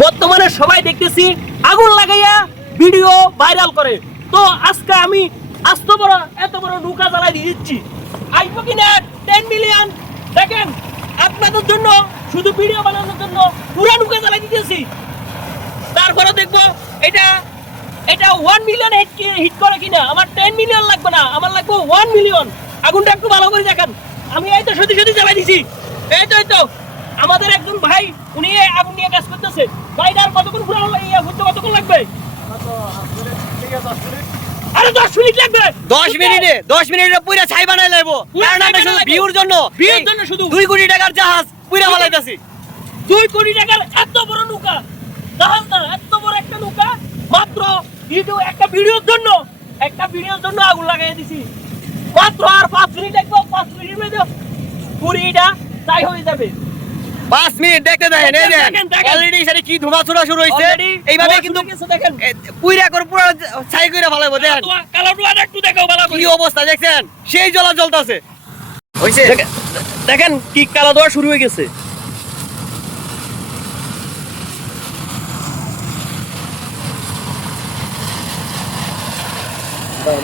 বর্তমানে সবাই দেখতেছি আগুন লাগাইয়া ভিডিও ভাইরাল করে। তো আজকে আমি এত বড় নৌকা জ্বালাই দিয়ে দিচ্ছি, আইবো কিনা 10 মিলিয়ন। দেখেন আপনাদের জন্য, শুধু ভিডিও বানানোর জন্য পুরা নৌকা জ্বালাই দিতেছি। তারপরে দেখবো এটা 1 মিলিয়ন হিট করে কিনা। আমার 10 মিলিয়ন লাগবে না, আমার লাগবে 1 মিলিয়ন। আগুনটা একটু ভালো করে দেখেন। আমি এই তো সত্যি সত্যি জ্বালাই দিছি। এই তো আমাদের একজন ভাই, উনি আগুন নিয়ে কাজ করতেছে। ভাইটার কতক্ষণ পুরো কতক্ষণ লাগবে? আরে 10 মিনিট লাগবে। 10 মিনিটে পুরা ছাই বানাই লাইবো। কারণ আমরা শুধু ভিউর জন্য শুধু 2 কোটি টাকার জাহাজ পুরা বানাইতাছি। 2 কোটি টাকার এত বড় নৌকা, জাহাজ না, এত বড় একটা নৌকা মাত্র একটা ভিডিওর জন্য আগুন লাগাই দিছি। মাত্র আর 5 মিনিট লাগবে। 5 মিনিট মধ্যে পুরিটা ছাই হয়ে যাবে। 5 মিনিট দেখতে দেখেন, এই দেখেন। অলরেডি এখানে কি ধোঁয়া ছোড়া শুরু হইছে। এইভাবে কিন্তু দেখেন পুরা করে পুরো ছাই করে ফেলাইবো। দেখেন কালারটা একটু দেখাও ভালো করে। কি অবস্থা দেখছেন, সেই জ্বলা জ্বলতাছে। হইছে দেখেন কি কালা দেওয়া শুরু হয়ে গেছে। দাও